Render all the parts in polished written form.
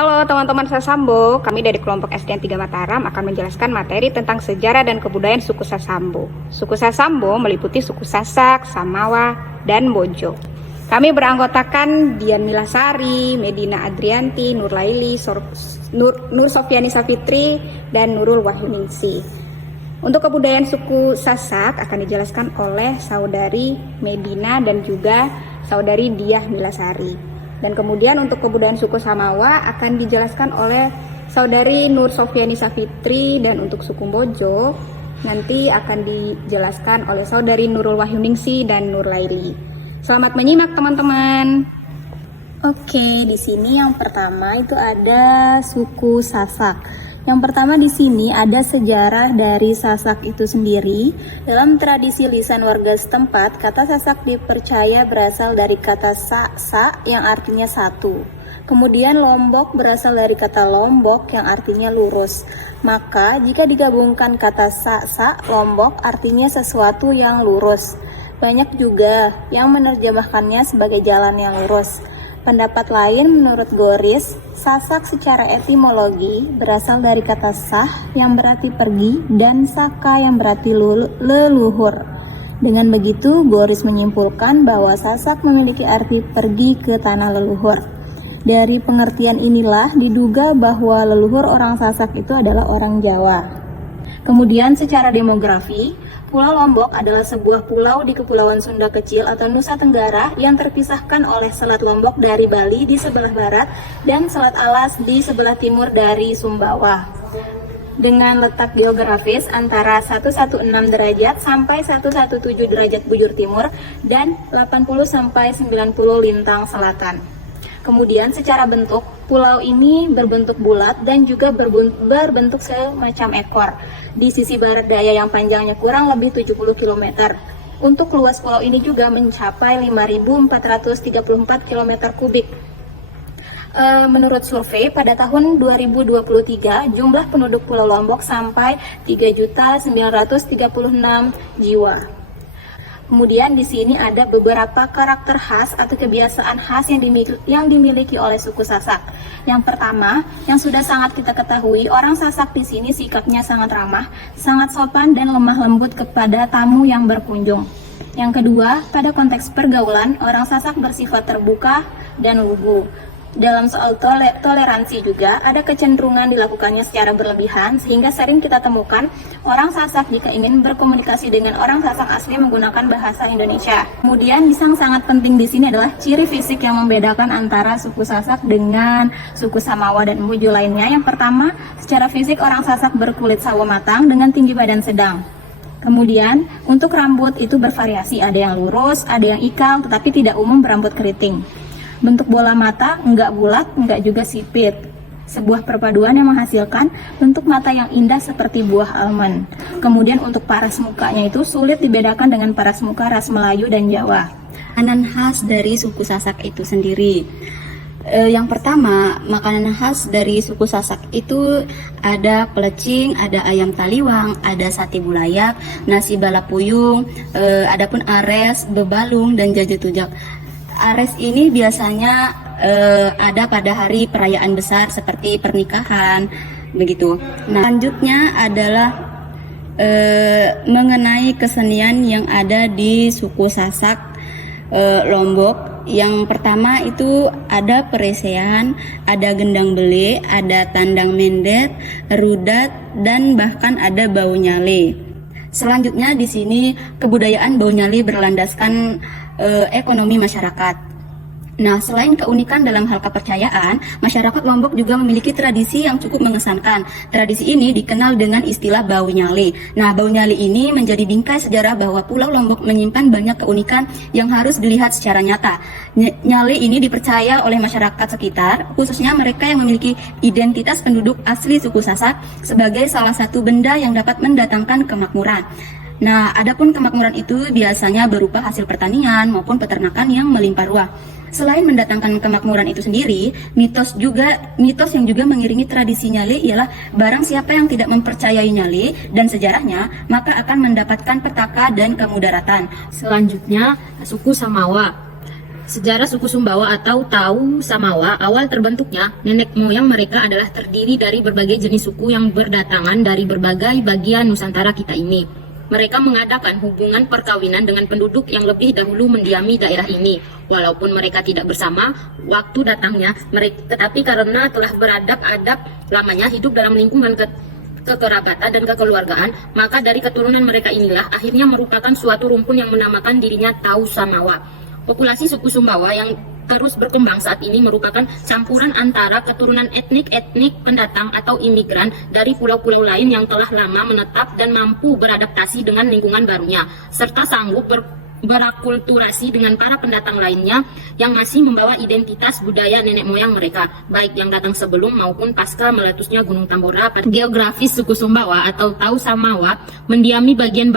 Halo teman-teman Sasambo, kami dari kelompok SDN 3 Mataram akan menjelaskan materi tentang sejarah dan kebudayaan suku Sasambo. Suku Sasambo meliputi suku Sasak, Samawa, dan Bojo. Kami beranggotakan Dian Milasari, Medina Adrianti, Nur Laili, Nur Sofiani Safitri, dan Nurul Wahyuningsi. Untuk kebudayaan suku Sasak akan dijelaskan oleh saudari Medina dan juga saudari Diah Milasari. Dan kemudian untuk kebudayaan suku Samawa akan dijelaskan oleh saudari Nur Sofiani Safitri, dan untuk suku Bojo nanti akan dijelaskan oleh saudari Nurul Wahyuningsi dan Nur Laili. Selamat menyimak teman-teman. Oke, di sini yang pertama itu ada suku Sasak. Yang pertama di sini ada sejarah dari Sasak itu sendiri. Dalam tradisi lisan warga setempat, kata Sasak dipercaya berasal dari kata sa yang artinya satu. Kemudian Lombok berasal dari kata lombok yang artinya lurus. Maka jika digabungkan kata sa Lombok artinya sesuatu yang lurus. Banyak juga yang menerjemahkannya sebagai jalan yang lurus. Pendapat lain menurut Goris, Sasak secara etimologi berasal dari kata sah yang berarti pergi dan saka yang berarti leluhur. Dengan begitu, Goris menyimpulkan bahwa Sasak memiliki arti pergi ke tanah leluhur. Dari pengertian inilah diduga bahwa leluhur orang Sasak itu adalah orang Jawa. Kemudian secara demografi, Pulau Lombok adalah sebuah pulau di Kepulauan Sunda Kecil atau Nusa Tenggara yang terpisahkan oleh Selat Lombok dari Bali di sebelah barat dan Selat Alas di sebelah timur dari Sumbawa. Dengan letak geografis antara 116 derajat sampai 117 derajat bujur timur dan 80 sampai 90 lintang selatan. Kemudian secara bentuk, pulau ini berbentuk bulat dan juga berbentuk semacam ekor. Di sisi barat daya yang panjangnya kurang lebih 70 km. Untuk luas pulau ini juga mencapai 5.434 km kubik. Menurut survei, pada tahun 2023, jumlah penduduk Pulau Lombok sampai 3.936 jiwa. Kemudian di sini ada beberapa karakter khas atau kebiasaan khas yang dimiliki oleh suku Sasak. Yang pertama, yang sudah sangat kita ketahui, orang Sasak di sini sikapnya sangat ramah, sangat sopan dan lemah lembut kepada tamu yang berkunjung. Yang kedua, pada konteks pergaulan, orang Sasak bersifat terbuka dan lugu. Dalam soal toleransi juga ada kecenderungan dilakukannya secara berlebihan, sehingga sering kita temukan orang Sasak jika ingin berkomunikasi dengan orang Sasak asli menggunakan bahasa Indonesia. Kemudian yang sangat penting di sini adalah ciri fisik yang membedakan antara suku Sasak dengan suku Samawa dan Bojo lainnya. Yang pertama, secara fisik orang Sasak berkulit sawo matang dengan tinggi badan sedang. Kemudian untuk rambut itu bervariasi, ada yang lurus, ada yang ikal, tetapi tidak umum berambut keriting. Bentuk bola mata enggak bulat, enggak juga sipit. Sebuah perpaduan yang menghasilkan bentuk mata yang indah seperti buah almond. Kemudian untuk paras mukanya itu sulit dibedakan dengan paras muka ras Melayu dan Jawa. Makanan khas dari suku Sasak itu sendiri. Yang pertama, makanan khas dari suku Sasak itu ada pelecing, ada ayam taliwang, ada sate bulayak, nasi balapuyung, adapun ares, bebalung, dan jaje tujak. Ares ini biasanya ada pada hari perayaan besar seperti pernikahan, begitu. Nah, selanjutnya adalah mengenai kesenian yang ada di suku Sasak Lombok. Yang pertama itu ada peresean, ada gendang bele, ada tandang mendet, rudat, dan bahkan ada bau nyale. Selanjutnya di sini kebudayaan bau nyale berlandaskan ekonomi masyarakat. Nah, selain keunikan dalam hal kepercayaan, masyarakat Lombok juga memiliki tradisi yang cukup mengesankan. Tradisi ini dikenal dengan istilah bau nyale. Nah, bau nyale ini menjadi bingkai sejarah bahwa Pulau Lombok menyimpan banyak keunikan yang harus dilihat secara nyata. Nyale ini dipercaya oleh masyarakat sekitar, khususnya mereka yang memiliki identitas penduduk asli suku Sasak, sebagai salah satu benda yang dapat mendatangkan kemakmuran. Nah, adapun kemakmuran itu biasanya berupa hasil pertanian maupun peternakan yang melimpah ruah. Selain mendatangkan kemakmuran itu sendiri, mitos yang juga mengiringi tradisi nyale ialah barang siapa yang tidak mempercayai nyale dan sejarahnya, maka akan mendapatkan petaka dan kemudaratan. Selanjutnya, suku Samawa. Sejarah suku Sumbawa atau Tau Samawa, awal terbentuknya nenek moyang mereka adalah terdiri dari berbagai jenis suku yang berdatangan dari berbagai bagian Nusantara kita ini. Mereka mengadakan hubungan perkawinan dengan penduduk yang lebih dahulu mendiami daerah ini. Walaupun mereka tidak bersama waktu datangnya, tetapi karena telah beradab-adab lamanya hidup dalam lingkungan kekerabatan dan kekeluargaan, maka dari keturunan mereka inilah akhirnya merupakan suatu rumpun yang menamakan dirinya Tau Samawa. Populasi suku Sumbawa yang terus berkembang saat ini merupakan campuran antara keturunan etnik-etnik pendatang atau imigran dari pulau-pulau lain yang telah lama menetap dan mampu beradaptasi dengan lingkungan barunya, serta sanggup berakulturasi dengan para pendatang lainnya yang masih membawa identitas budaya nenek moyang mereka, baik yang datang sebelum maupun pasca meletusnya Gunung Tambora. Geografis suku Sumbawa atau Tau Samawa mendiami bagian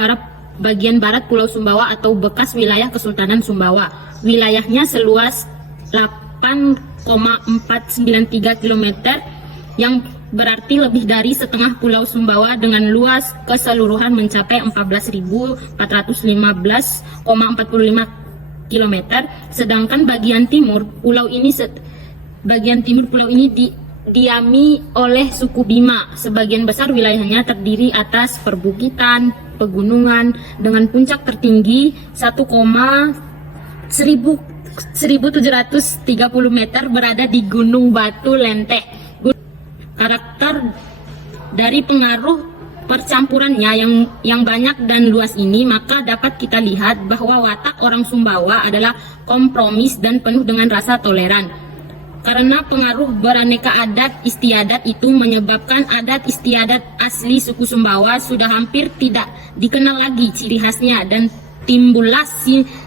barat Pulau Sumbawa atau bekas wilayah Kesultanan Sumbawa. Wilayahnya seluas 8,493 km yang berarti lebih dari setengah Pulau Sumbawa dengan luas keseluruhan mencapai 14.415,45 km. Sedangkan bagian timur pulau ini didiami oleh suku Bima. Sebagian besar wilayahnya terdiri atas perbukitan, pegunungan dengan puncak tertinggi 1,1730 meter berada di Gunung Batu Lenteh. Karakter dari pengaruh percampurannya yang banyak dan luas ini, maka dapat kita lihat bahwa watak orang Sumbawa adalah kompromis dan penuh dengan rasa toleran. Karena pengaruh beraneka adat istiadat itu menyebabkan adat istiadat asli suku Sumbawa sudah hampir tidak dikenal lagi ciri khasnya, dan timbullah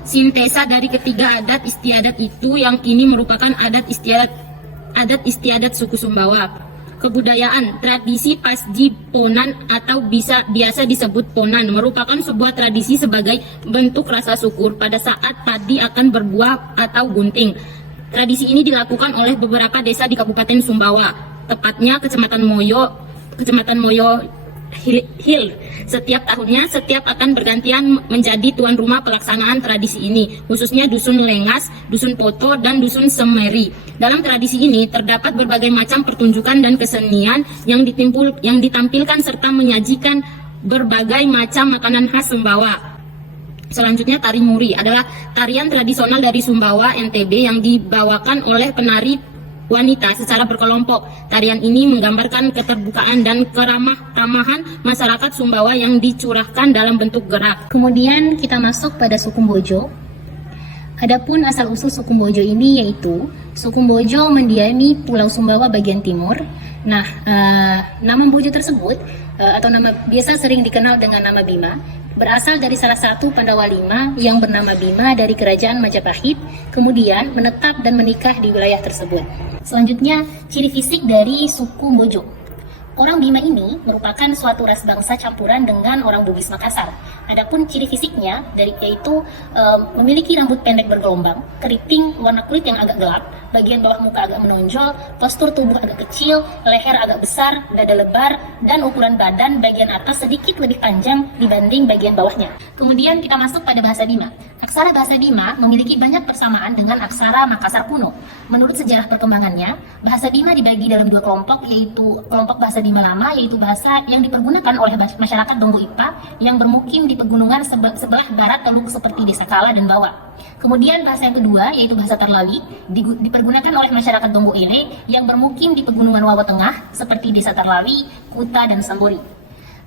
sintesa dari ketiga adat istiadat itu yang kini merupakan adat istiadat suku Sumbawa. Kebudayaan, tradisi Pasji Ponan atau biasa disebut Ponan merupakan sebuah tradisi sebagai bentuk rasa syukur pada saat padi akan berbuah atau gunting. Tradisi ini dilakukan oleh beberapa desa di Kabupaten Sumbawa, tepatnya Kecamatan Moyo Hill. Setiap tahunnya, setiap akan bergantian menjadi tuan rumah pelaksanaan tradisi ini, khususnya Dusun Lengas, Dusun Poto, dan Dusun Semeri. Dalam tradisi ini terdapat berbagai macam pertunjukan dan kesenian yang ditampilkan serta menyajikan berbagai macam makanan khas Sumbawa. Selanjutnya, tari muri adalah tarian tradisional dari Sumbawa, NTB yang dibawakan oleh penari wanita secara berkelompok. Tarian ini menggambarkan keterbukaan dan keramah-tamahan masyarakat Sumbawa yang dicurahkan dalam bentuk gerak. Kemudian kita masuk pada suku Bojo. Adapun asal-usul suku Bojo ini yaitu suku Bojo mendiami Pulau Sumbawa bagian timur. Nah, nama Bojo tersebut atau nama biasa sering dikenal dengan nama Bima berasal dari salah satu Pandawa Lima yang bernama Bima dari kerajaan Majapahit, kemudian menetap dan menikah di wilayah tersebut. Selanjutnya, ciri fisik dari suku Bojo. Orang Bima ini merupakan suatu ras bangsa campuran dengan orang Bugis Makassar. Adapun ciri fisiknya yaitu memiliki rambut pendek bergelombang, keriting, warna kulit yang agak gelap, bagian bawah muka agak menonjol, postur tubuh agak kecil, leher agak besar, dada lebar, dan ukuran badan bagian atas sedikit lebih panjang dibanding bagian bawahnya. Kemudian kita masuk pada bahasa Bima. Aksara bahasa Bima memiliki banyak persamaan dengan aksara Makassar kuno. Menurut sejarah perkembangannya, bahasa Bima dibagi dalam dua kelompok, yaitu kelompok bahasa Bima lama, yaitu bahasa yang dipergunakan oleh masyarakat Donggo Ipa yang bermukim di pegunungan sebelah barat Teluk seperti Desa Kala dan Bawa. Kemudian bahasa yang kedua, yaitu bahasa Tarlawi, dipergunakan oleh masyarakat Donggo Ele yang bermukim di pegunungan Wawo Tengah seperti Desa Tarlawi, Kuta, dan Sambori.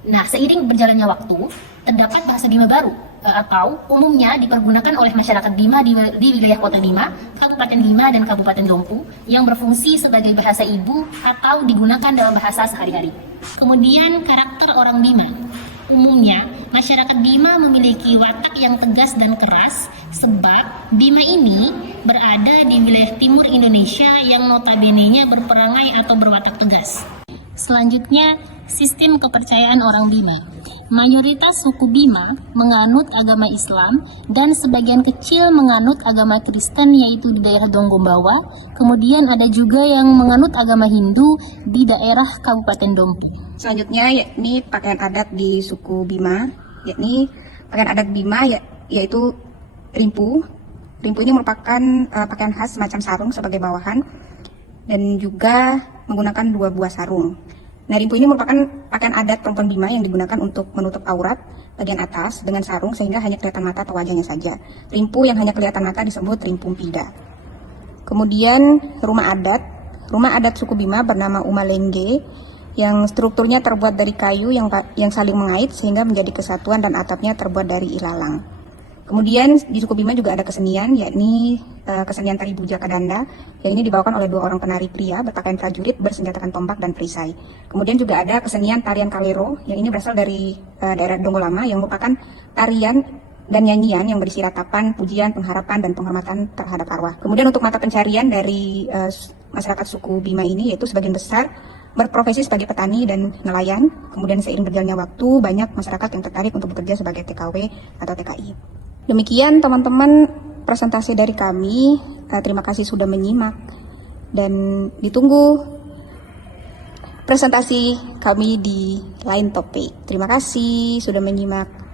Nah, seiring berjalannya waktu, terdapat bahasa Bima baru atau umumnya dipergunakan oleh masyarakat Bima di wilayah Kota Bima, Kabupaten Bima, dan Kabupaten Dompu yang berfungsi sebagai bahasa ibu atau digunakan dalam bahasa sehari-hari. Kemudian karakter orang Bima. Umumnya, masyarakat Bima memiliki watak yang tegas dan keras sebab Bima ini berada di wilayah timur Indonesia yang notabene-nya berperangai atau berwatak tegas. Selanjutnya, sistem kepercayaan orang Bima. Mayoritas suku Bima menganut agama Islam dan sebagian kecil menganut agama Kristen yaitu di daerah Donggombawa. Kemudian ada juga yang menganut agama Hindu di daerah Kabupaten Dompu. Selanjutnya yakni pakaian adat di suku Bima, yaitu rimpu, Rimpu ini merupakan pakaian khas semacam sarung sebagai bawahan dan juga menggunakan 2 buah sarung. Nah, rimpu ini merupakan pakaian adat perempuan Bima yang digunakan untuk menutup aurat bagian atas dengan sarung sehingga hanya kelihatan mata atau wajahnya saja. Rimpu yang hanya kelihatan mata disebut rimpu pida. Kemudian rumah adat suku Bima bernama Umalenge yang strukturnya terbuat dari kayu yang saling mengait sehingga menjadi kesatuan dan atapnya terbuat dari ilalang. Kemudian di suku Bima juga ada kesenian, yakni kesenian tari Buja Kadanda, yang ini dibawakan oleh 2 orang penari pria berpakaian prajurit bersenjatakan tombak dan perisai. Kemudian juga ada kesenian tarian Kalero, yang ini berasal dari daerah Donggolama, yang merupakan tarian dan nyanyian yang berisi ratapan, pujian, pengharapan, dan penghormatan terhadap arwah. Kemudian untuk mata pencarian dari masyarakat suku Bima ini, yaitu sebagian besar berprofesi sebagai petani dan nelayan. Kemudian seiring berjalannya waktu, banyak masyarakat yang tertarik untuk bekerja sebagai TKW atau TKI. Demikian teman-teman presentasi dari kami. Terima kasih sudah menyimak dan ditunggu presentasi kami di lain topik. Terima kasih sudah menyimak.